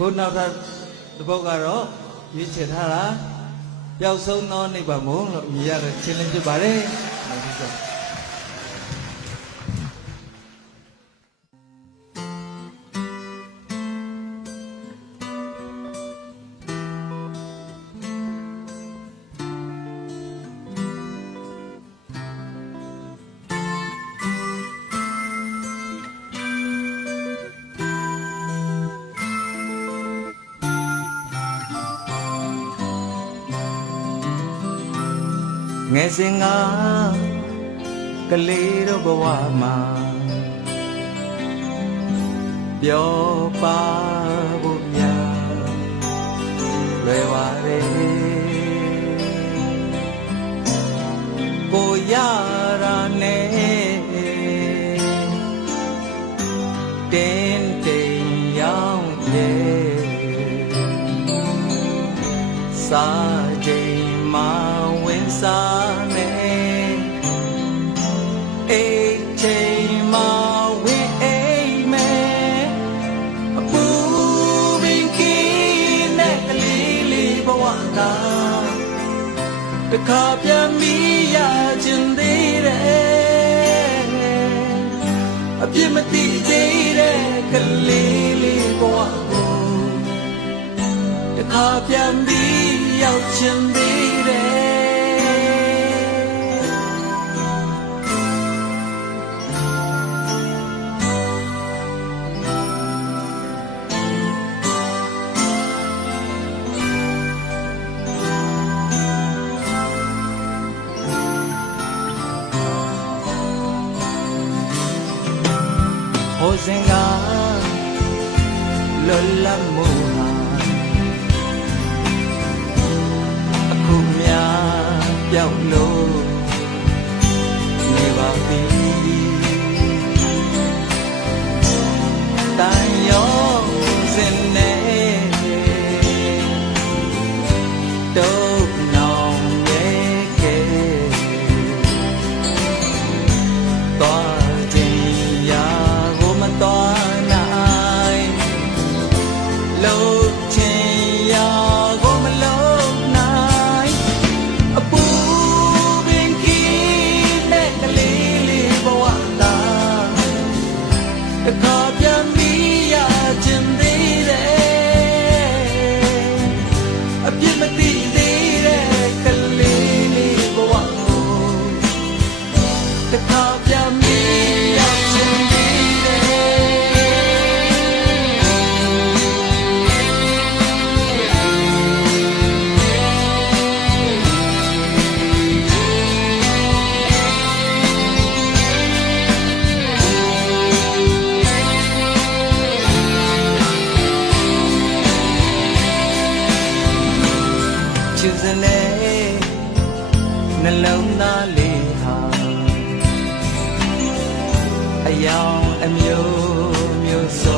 ခုနောက်ထပ်တစ်ပုဒ်ကတော့ရွေးချယ်ထားတာပျောက်ဆုံးသောနိဗ္ဗာန်မို့လို့အမြင်ရတဲ့ချင်းလင်းဖြစ်ပါတယ် ငယ်စဉ်ကကလေးတို့ဘဝမှာပျော်ပါဖို့များလွယ်ပါတယ်ကိုရတာနဲ့တင်းတင်းရောက်ရဲ့စာချိန်မှာဝင်စား ခါပြန်ပြီးရခြင်းသေးတယ်အပြစ်မတိသေးတဲ့ကလေးလေးဘဝကိုတခါပြန်ပြီးရောက်ချင်သေး ဟိုစင်ကလွတ်လပ်မှုဟာအခုများပြောက်လို့နေပါပြီတန် ပြီး စလဲနှလုံးသားလေးဟာအယောင်အမျိုးမျိုးစော